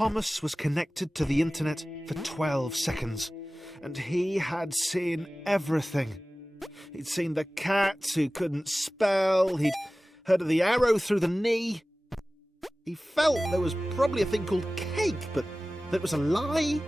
Thomas was connected to the internet for 12 seconds, and he had seen everything. He'd seen the cats who couldn't spell, he'd heard of the arrow through the knee. He felt there was probably a thing called cake, but that was a lie.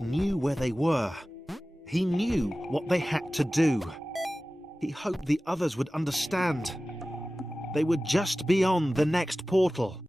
Knew where they were. He knew what they had to do. He hoped the others would understand. They were just beyond the next portal.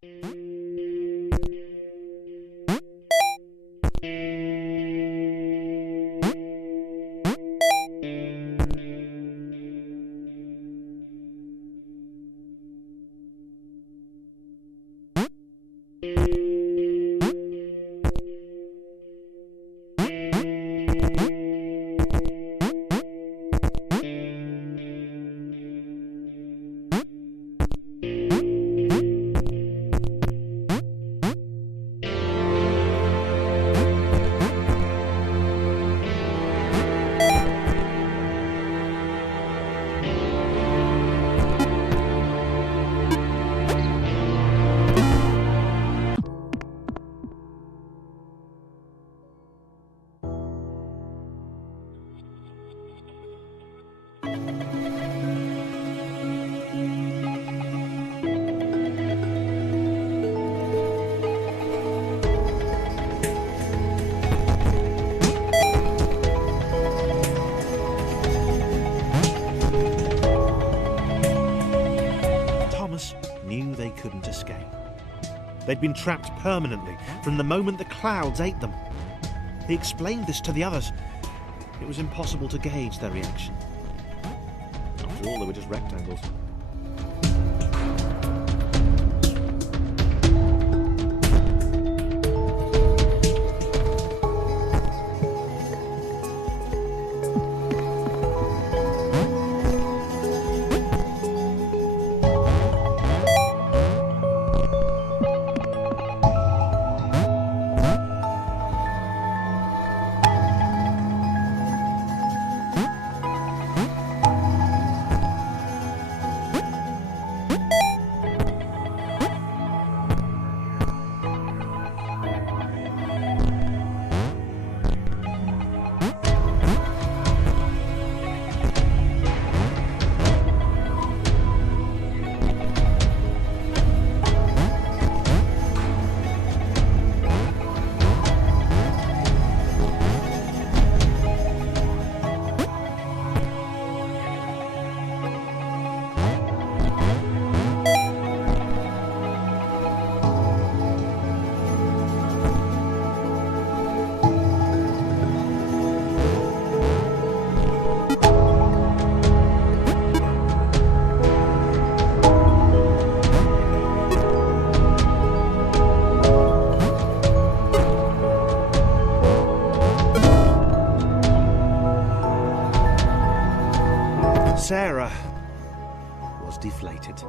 Knew they couldn't escape. They'd been trapped permanently from the moment the clouds ate them. He explained this to the others. It was impossible to gauge their reaction. After all, they were just rectangles. Sarah was deflated.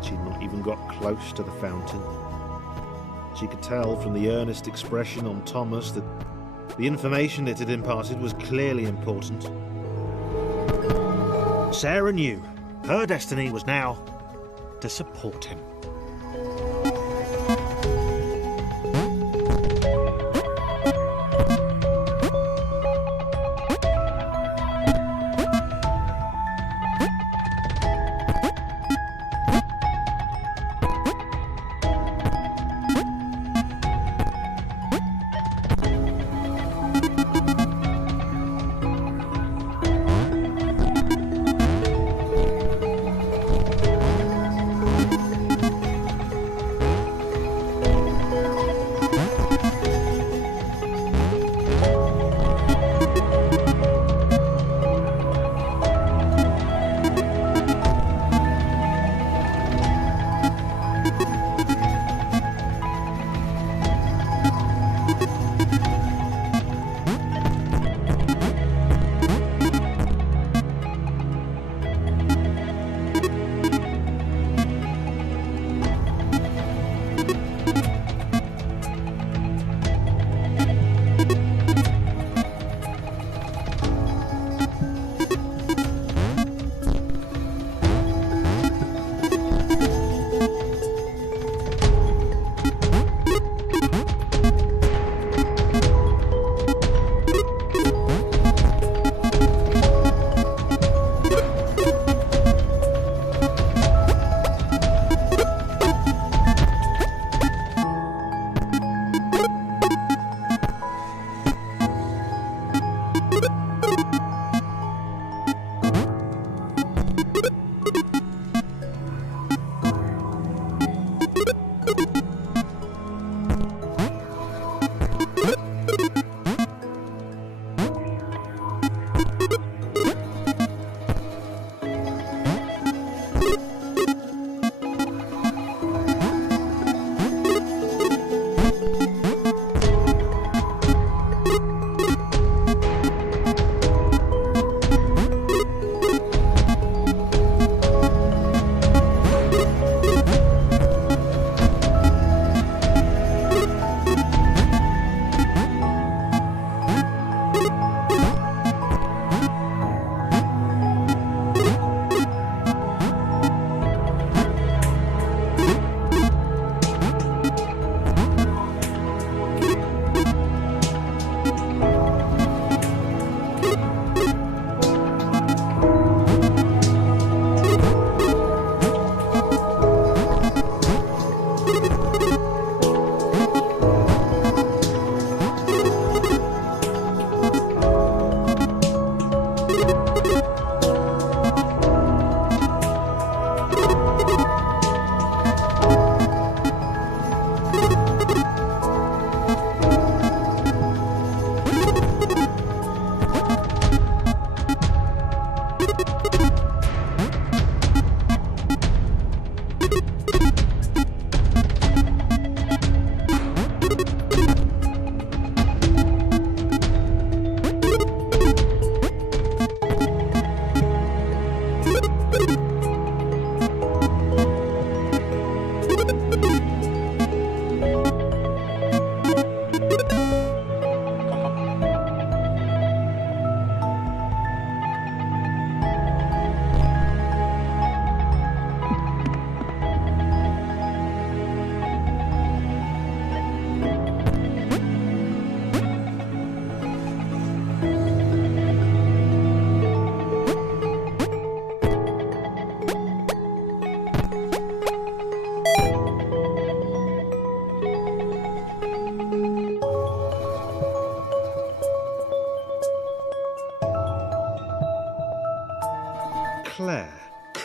She'd not even got close to the fountain. She could tell from the earnest expression on Thomas that the information it had imparted was clearly important. Sarah knew her destiny was now to support him.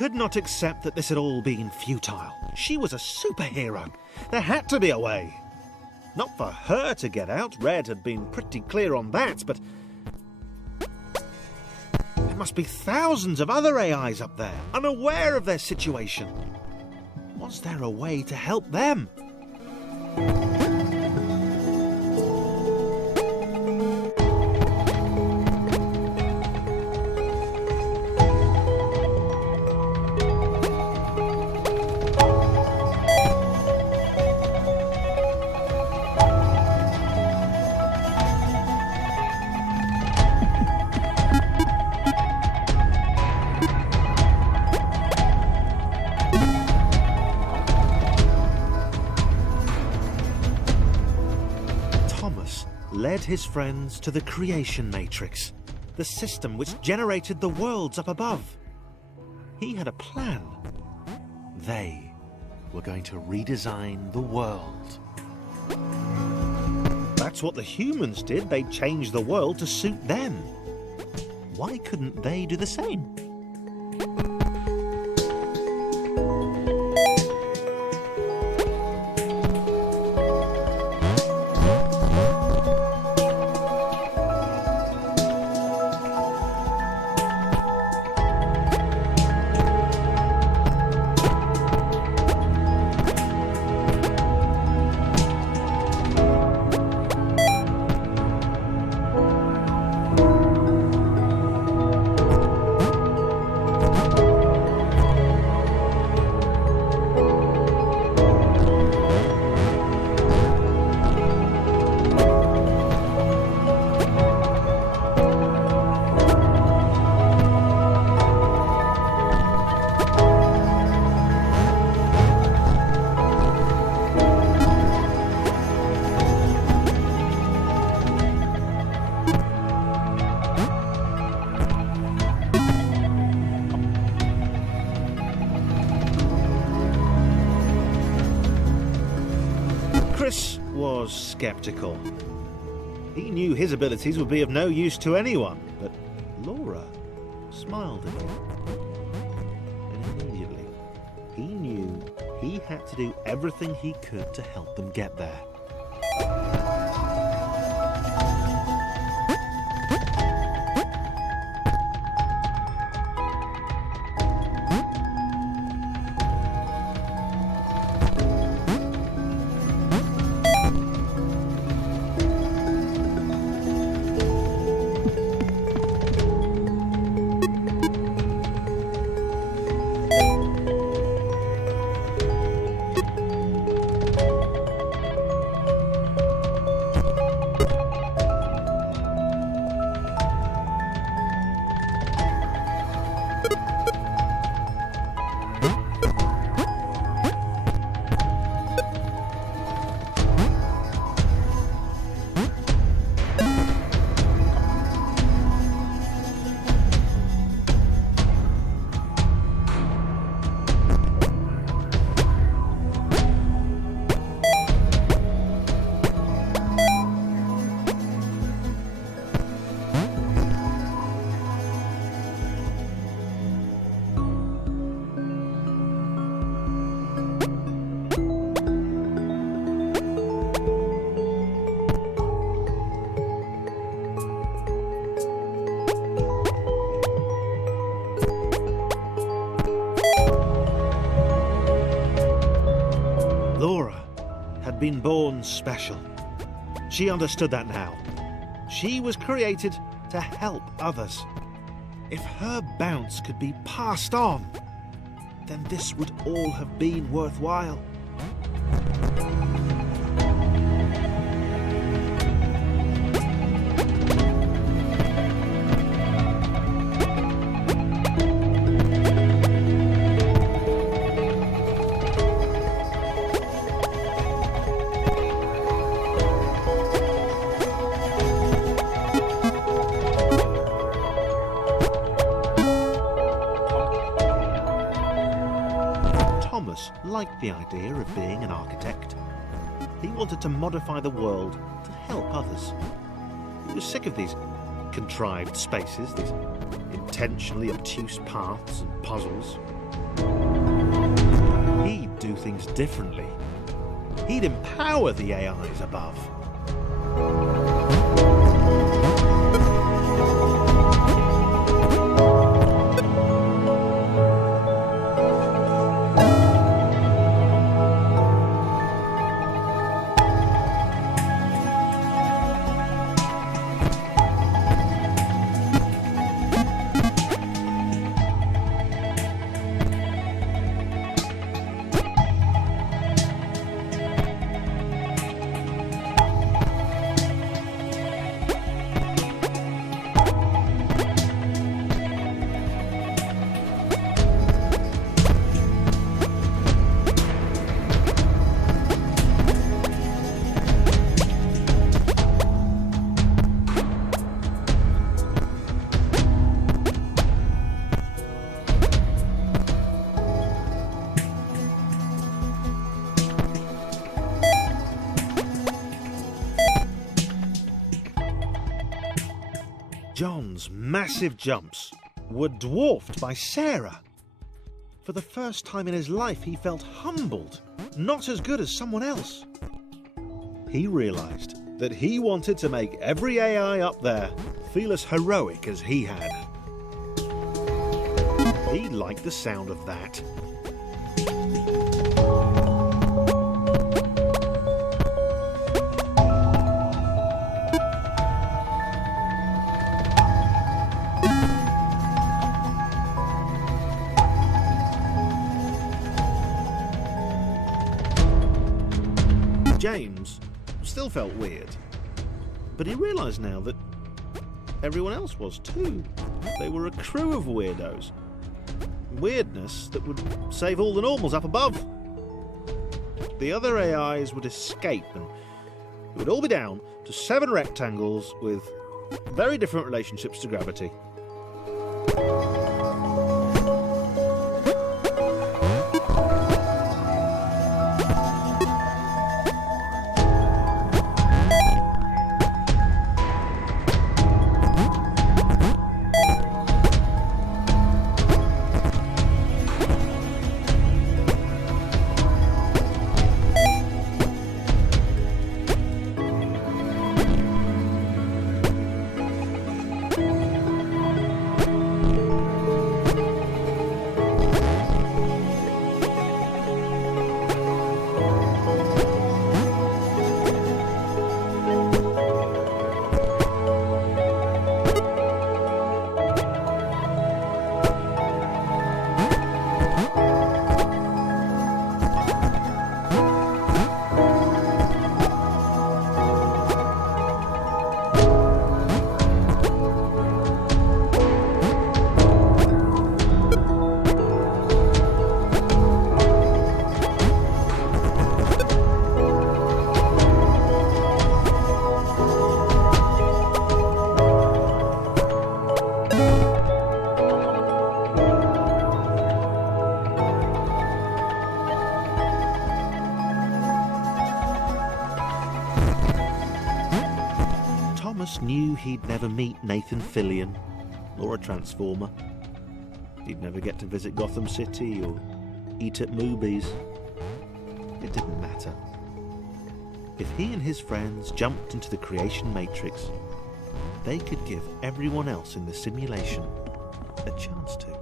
could not accept that this had all been futile. She was a superhero. There had to be a way. Not for her to get out. Red had been pretty clear on that, but there must be thousands of other AIs up there, unaware of their situation. Was there a way to help them? Led his friends to the creation matrix, the system which generated the worlds up above. He had a plan. They were going to redesign the world. That's what the humans did. They changed the world to suit them. Why couldn't they do the same? Chris was sceptical. He knew his abilities would be of no use to anyone, but Laura smiled at him. And immediately, he knew he had to do everything he could to help them get there. Laura had been born special. She understood that now. She was created to help others. If her bounce could be passed on, then this would all have been worthwhile. Thomas liked the idea of being an architect. He wanted to modify the world to help others. He was sick of these contrived spaces, these intentionally obtuse paths and puzzles. things differently. He'd empower the AIs above. John's massive jumps were dwarfed by Sarah. For the first time in his life, he felt humbled, not as good as someone else. He realised that he wanted to make every AI up there feel as heroic as he had. He liked the sound of that. James still felt weird, but he realised now that everyone else was too. They were a crew of weirdos. Weirdness that would save all the normals up above. The other AIs would escape and it would all be down to 7 rectangles with very different relationships to gravity. Thomas knew he'd never meet Nathan Fillion or a Transformer. He'd never get to visit Gotham City or eat at Moobies. It didn't matter. If he and his friends jumped into the creation matrix, they could give everyone else in the simulation a chance to.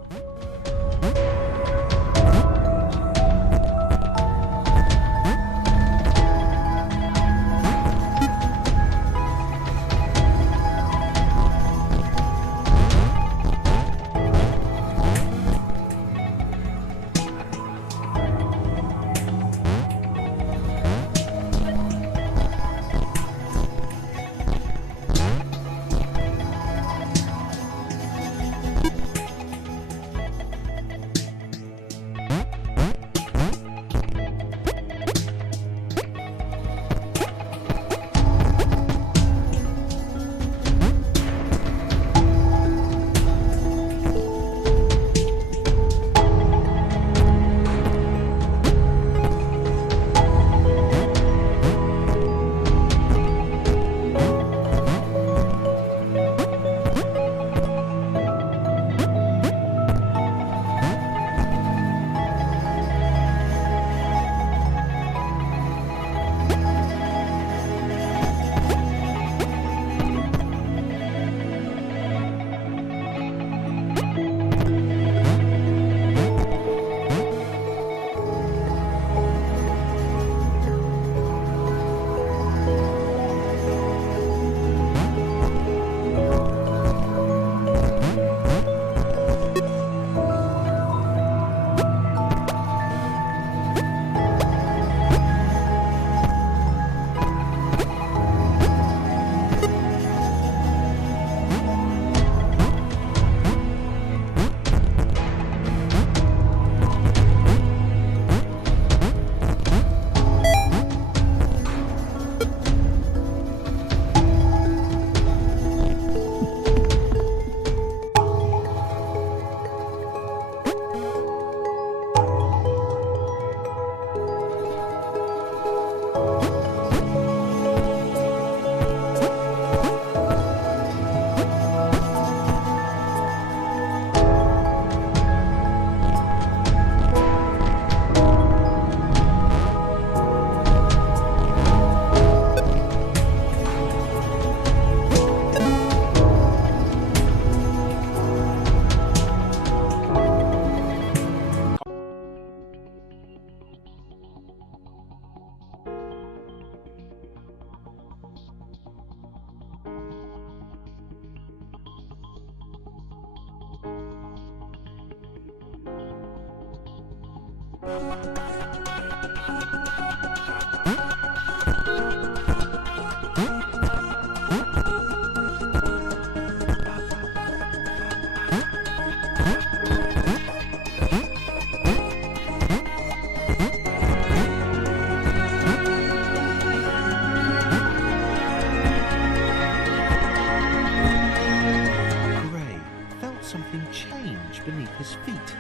Something change beneath his feet.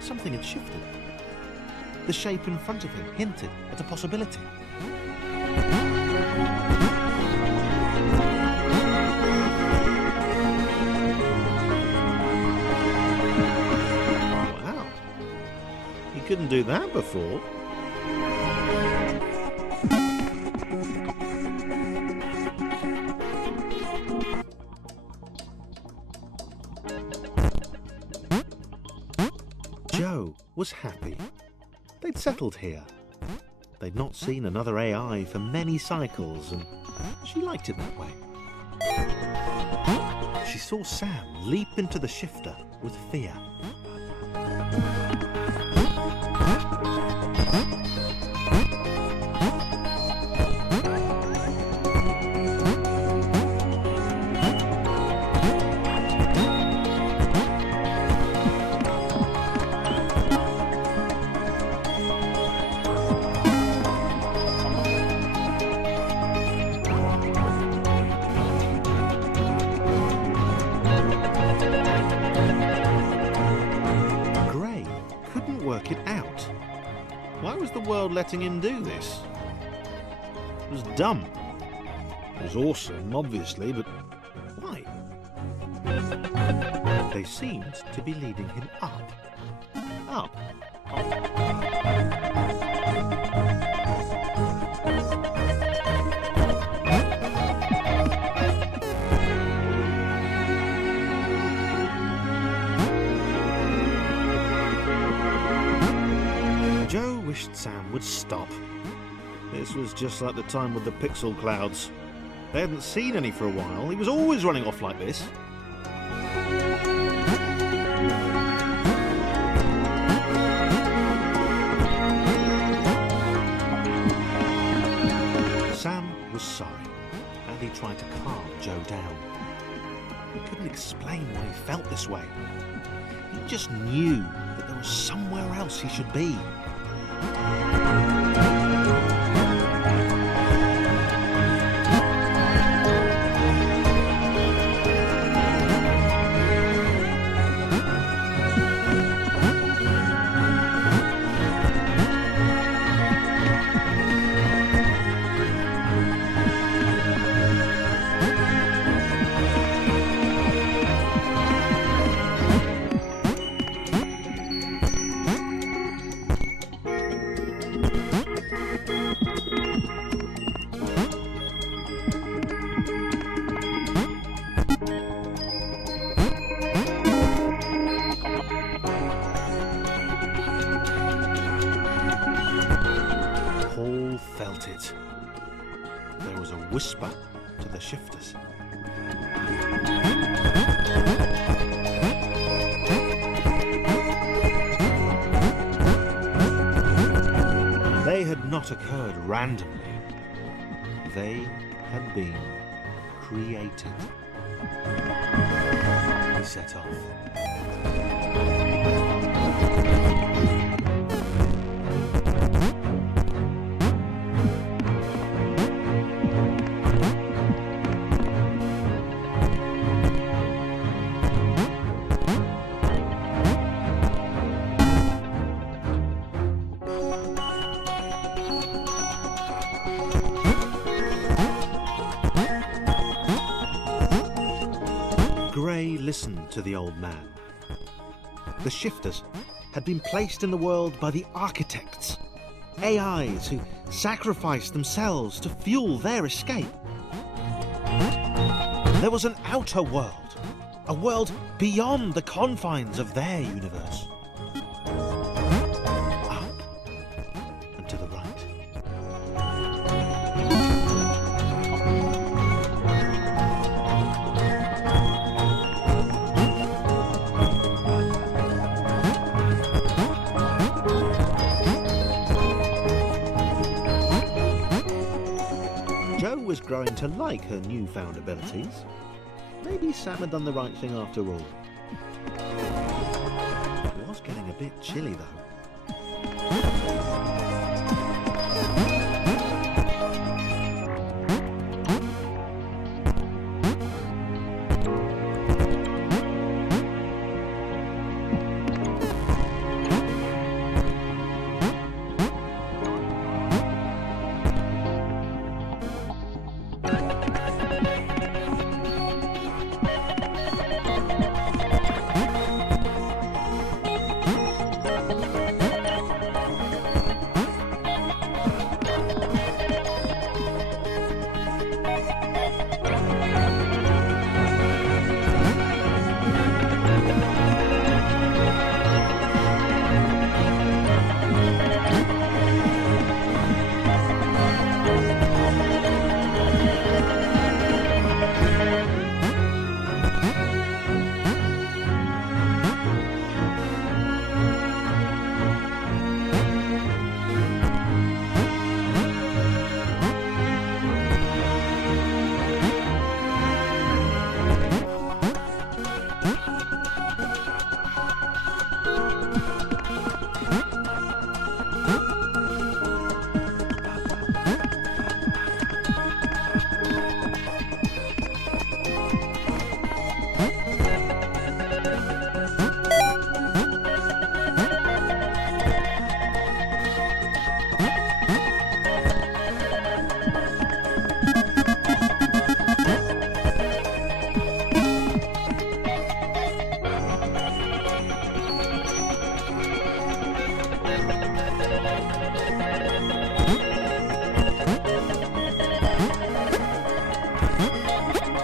Something had shifted. The shape in front of him hinted at a possibility. Wow. He couldn't do that before. Joe was happy. They'd settled here. They'd not seen another AI for many cycles, and she liked it that way. She saw Sam leap into the shifter with fear. Work it out. Why was the world letting him do this? It was dumb. It was awesome, obviously, but why? They seemed to be leading him up. Up. Joe wished Sam would stop. This was just like the time with the pixel clouds. They hadn't seen any for a while. He was always running off like this. Sam was sorry, and he tried to calm Joe down. He couldn't explain why he felt this way. He just knew that there was somewhere else he should be. Felt it. There was a whisper to the shifters. They had not occurred randomly. They had been created. He set off. Gray listened to the old man. The shifters had been placed in the world by the architects, AIs who sacrificed themselves to fuel their escape. There was an outer world, a world beyond the confines of their universe. Up and to the right. was growing to like her newfound abilities. Maybe Sam had done the right thing after all. It was getting a bit chilly though.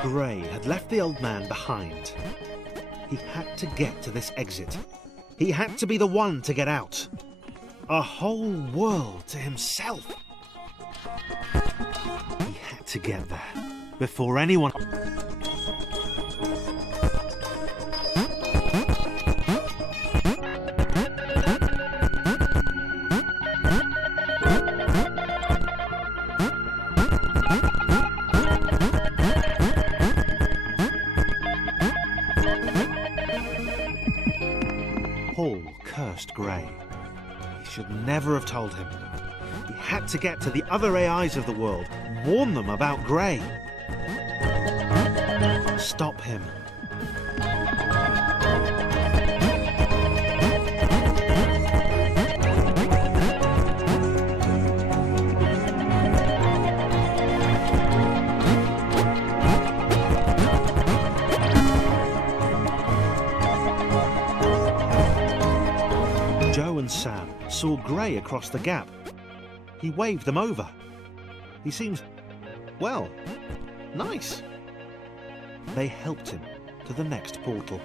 Gray had left the old man behind. He had to get to this exit. He had to be the one to get out. A whole world to himself. He had to get there before anyone... Paul cursed Gray. He should never have told him. He had to get to the other AIs of the world, warn them about Gray. Stop him. Joe and Sam saw Gray across the gap. He waved them over. He seems, well, nice. They helped him to the next portal.